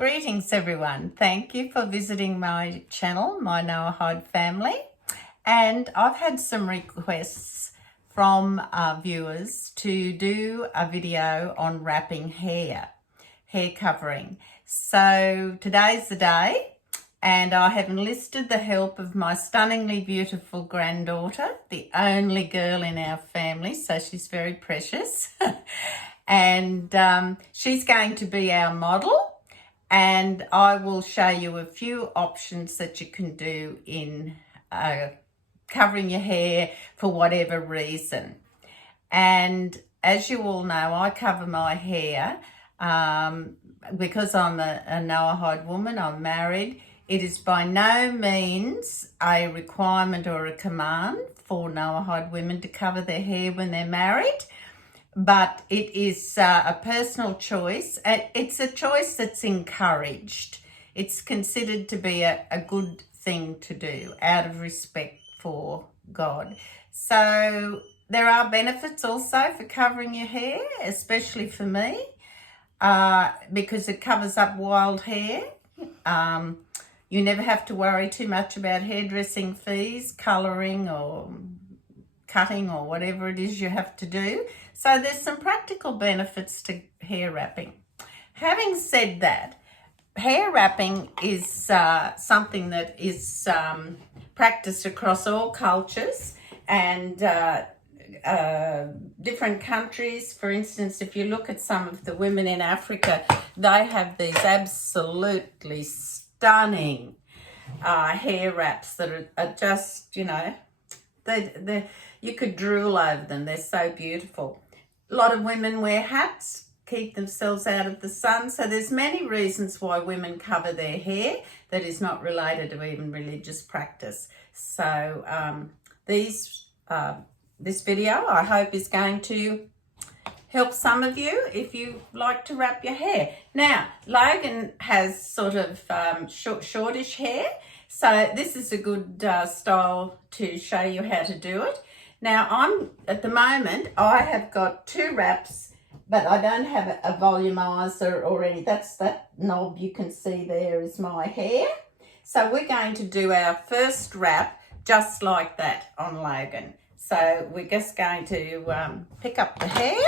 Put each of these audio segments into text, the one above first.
Greetings everyone. Thank you for visiting my channel, my Noah Hyde family. And I've had some requests from viewers to do a video on wrapping hair covering. So today's the day, and I have enlisted the help of my stunningly beautiful granddaughter, the only girl in our family, so she's very precious. And she's going to be our model. And I will show you a few options that you can do in covering your hair for whatever reason. And as you all know, I cover my hair because I'm a Noah Hyde woman, I'm married. It is by no means a requirement or a command for Noah Hyde women to cover their hair when they're married. But it is a personal choice. It's a choice that's encouraged. It's considered to be a good thing to do out of respect for God. So there are benefits also for covering your hair, especially for me, because it covers up wild hair. You never have to worry too much about hairdressing fees, colouring or cutting or whatever it is you have to do. So there's some practical benefits to hair wrapping. Having said that, hair wrapping is something that is practiced across all cultures and different countries. For instance, if you look at some of the women in Africa, they have these absolutely stunning hair wraps that are just, you know, you could drool over them. They're so beautiful. A lot of women wear hats, keep themselves out of the sun. So there's many reasons why women cover their hair that is not related to even religious practice. So this video, I hope, is going to help some of you if you like to wrap your hair. Now, Logan has sort of shortish hair. So this is a good style to show you how to do it. Now, at the moment, I have got two wraps, but I don't have a volumizer or any. That's that knob you can see there is my hair. So we're going to do our first wrap just like that on Logan. So we're just going to pick up the hair.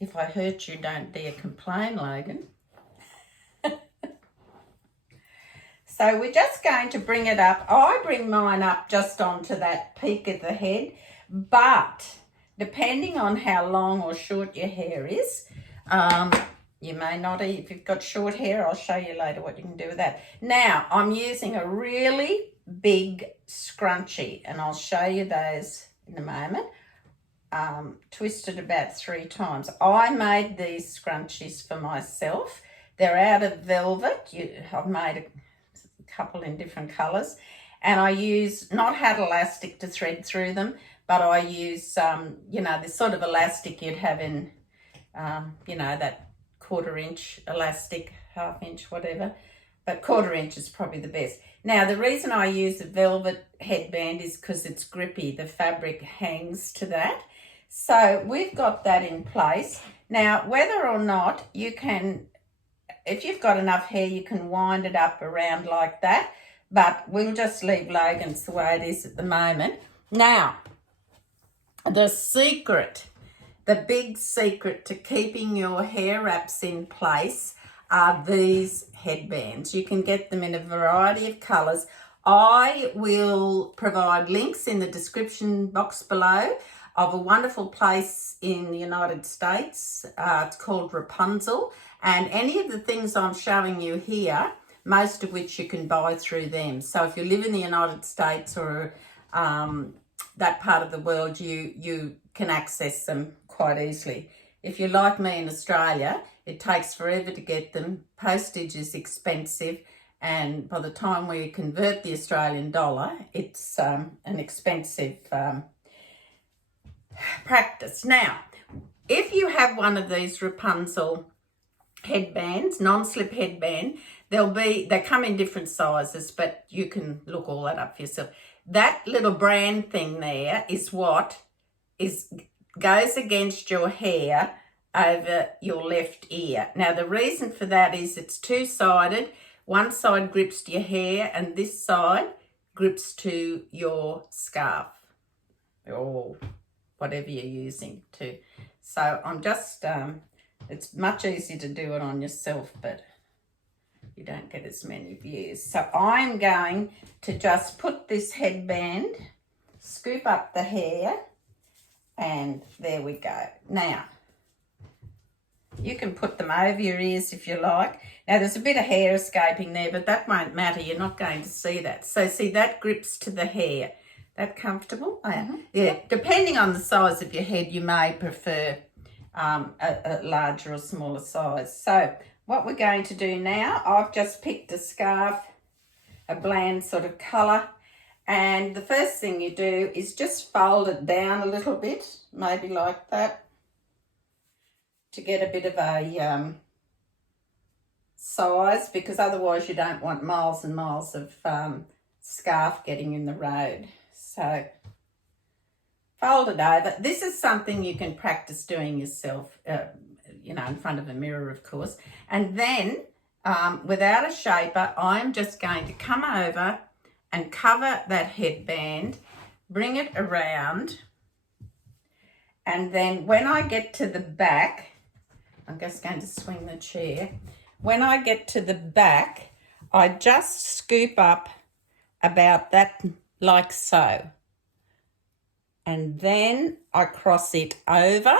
If I hurt you, don't dare complain, Logan. So we're just going to bring it up. I bring mine up just onto that peak of the head, but depending on how long or short your hair is, you may not, if you've got short hair, I'll show you later what you can do with that. Now, I'm using a really big scrunchie, and I'll show you those in a moment. Twisted about 3 times. I made these scrunchies for myself. They're out of velvet. I've made a couple in different colors, and I use not hat elastic to thread through them, but I use you know, the sort of elastic you'd have in you know, that 1/4 inch elastic, 1/2 inch, whatever, but 1/4 inch is probably the best. Now, the reason I use a velvet headband is because it's grippy. The fabric hangs to that. So we've got that in place. Now, whether or not you can, if you've got enough hair, you can wind it up around like that, but we'll just leave Logan's the way it is at the moment. Now, the secret, the big secret to keeping your hair wraps in place are these headbands. You can get them in a variety of colours. I will provide links in the description box below of a wonderful place in the United States. It's called Rapunzel. And any of the things I'm showing you here, most of which you can buy through them. So if you live in the United States or that part of the world, you can access them quite easily. If you're like me in Australia, it takes forever to get them. Postage is expensive, and by the time we convert the Australian dollar, it's an expensive practice. Now, if you have one of these Rapunzel headbands, non-slip headband, they come in different sizes, but you can look all that up for yourself. That little brand thing there is what goes against your hair over your left ear. Now the reason for that is it's two-sided. One side grips to your hair and this side grips to your scarf or whatever you're using to. So I'm just, it's much easier to do it on yourself, but you don't get as many views. So I'm going to just put this headband, scoop up the hair, and there we go. Now, you can put them over your ears if you like. Now, there's a bit of hair escaping there, but that won't matter. You're not going to see that. So, see, that grips to the hair. That comfortable? Yeah, depending on the size of your head, you may prefer a larger or smaller size. So, what we're going to do now, I've just picked a scarf, a bland sort of colour, and the first thing you do is just fold it down a little bit, maybe like that, to get a bit of a size, because otherwise you don't want miles and miles of scarf getting in the road. So fold it over. This is something you can practice doing yourself, you know, in front of a mirror, of course. And then without a shaper, I'm just going to come over and cover that headband, bring it around, and then when I get to the back, I'm just going to swing the chair. When I get to the back, I just scoop up about that, like so. And then I cross it over.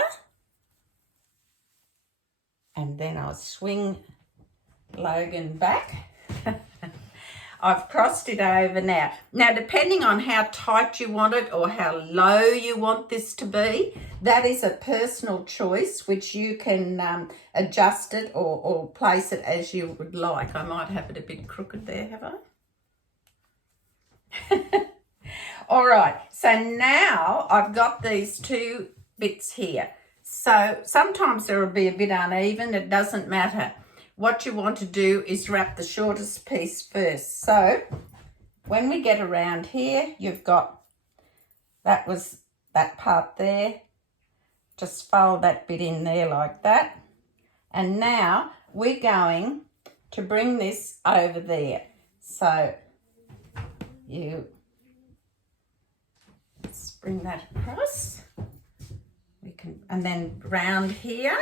And then I'll swing Logan back. I've crossed it over now. Now, depending on how tight you want it or how low you want this to be, that is a personal choice, which you can adjust it or place it as you would like. I might have it a bit crooked there, have I? All right, so now I've got these two bits here. So sometimes there will be a bit uneven. It doesn't matter. What you want to do is wrap the shortest piece first. So when we get around here, you've got, that was that part there. Just fold that bit in there like that. And now we're going to bring this over there. So let's bring that across. We can, and then round here.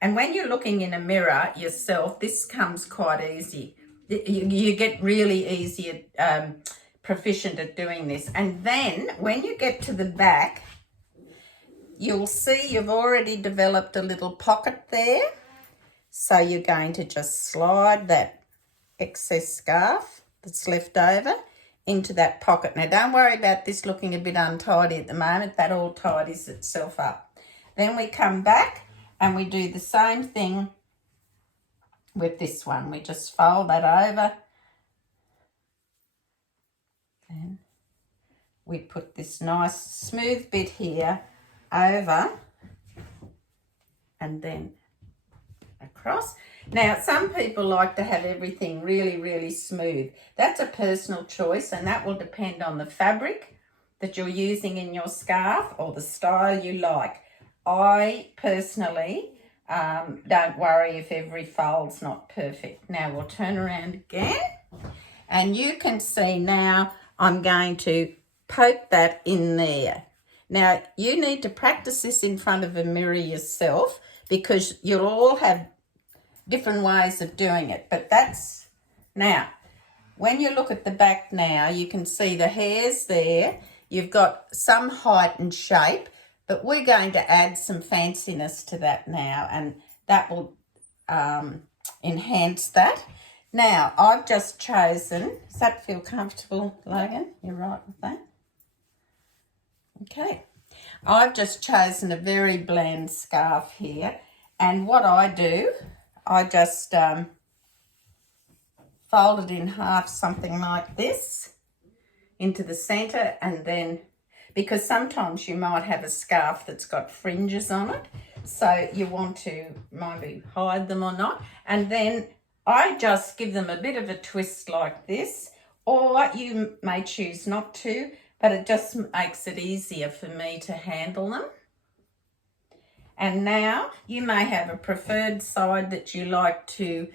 And when you're looking in a mirror yourself, this comes quite easy. You get really easy, proficient at doing this. And then when you get to the back, you'll see you've already developed a little pocket there. So you're going to just slide that excess scarf that's left over into that pocket. Now, don't worry about this looking a bit untidy at the moment. That all tidies itself up. Then we come back and we do the same thing with this one. We just fold that over. Then we put this nice smooth bit here over and then across. Now, some people like to have everything really, really smooth. That's a personal choice, and that will depend on the fabric that you're using in your scarf or the style you like. I personally don't worry if every fold's not perfect. Now we'll turn around again, and you can see now I'm going to poke that in there. Now, you need to practice this in front of a mirror yourself, because you'll all have different ways of doing it. But that's, now, when you look at the back now, you can see the hair's there. You've got some height and shape, but we're going to add some fanciness to that now, and that will enhance that. Now, I've just chosen, does that feel comfortable, Logan? You're right with that? Okay. I've just chosen a very bland scarf here, and what I do, I just fold it in half, something like this, into the centre, and then, because sometimes you might have a scarf that's got fringes on it, so you want to maybe hide them or not, and then I just give them a bit of a twist like this, or you may choose not to, but it just makes it easier for me to handle them. And now you may have a preferred side that you like to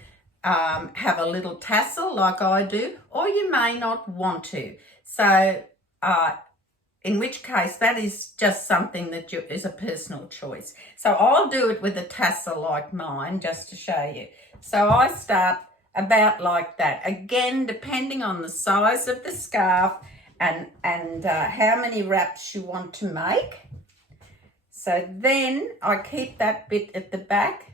have a little tassel like I do, or you may not want to. So in which case that is just something that is a personal choice. So I'll do it with a tassel like mine just to show you. So I start about like that. Again, depending on the size of the scarf and how many wraps you want to make. So then I keep that bit at the back.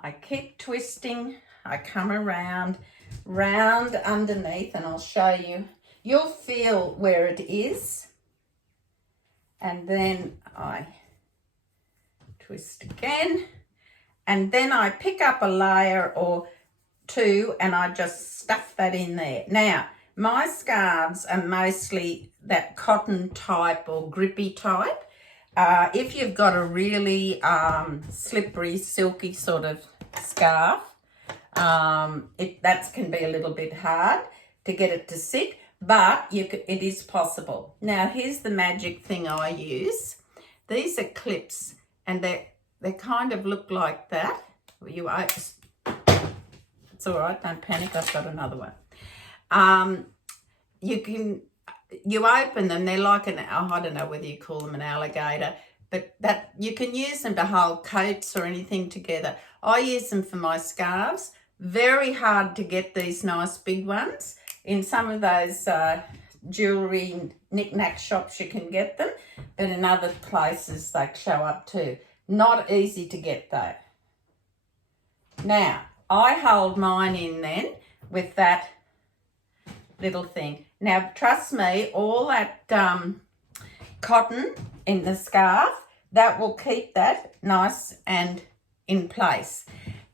I keep twisting. I come around underneath, and I'll show you. You'll feel where it is. And then I twist again. And then I pick up a layer or two and I just stuff that in there. Now, my scarves are mostly that cotton type or grippy type. If you've got a really slippery, silky sort of scarf, that can be a little bit hard to get it to sit, but it is possible. Now, here's the magic thing I use. These are clips, and they kind of look like that. It's all right, don't panic, I've got another one. You open them, they're like I don't know whether you call them an alligator, but that you can use them to hold coats or anything together. I use them for my scarves. Very hard to get these nice big ones. In some of those jewellery knick-knack shops you can get them, but in other places they show up too. Not easy to get though. Now, I hold mine in then with that little thing. Now, trust me, all that cotton in the scarf, that will keep that nice and in place.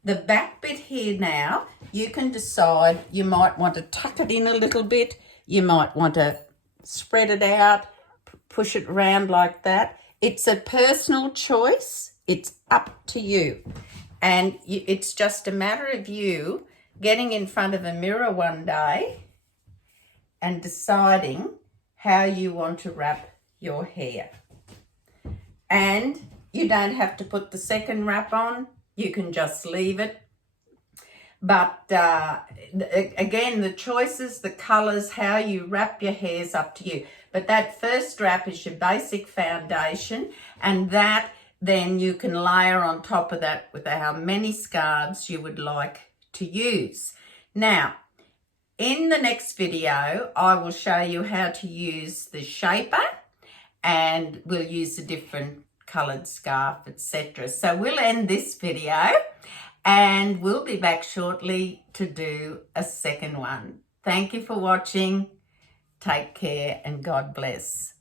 The back bit here now, you can decide, you might want to tuck it in a little bit, you might want to spread it out, push it around like that. It's a personal choice. It's up to you. And it's just a matter of you getting in front of a mirror one day and deciding how you want to wrap your hair. And you don't have to put the second wrap on. You can just leave it. But again, the choices, the colours, how you wrap your hair is up to you. But that first wrap is your basic foundation, and that then you can layer on top of that with how many scarves you would like to use. Now, in the next video, I will show you how to use the shaper, and we'll use a different coloured scarf, etc. So we'll end this video and we'll be back shortly to do a second one. Thank you for watching. Take care and God bless.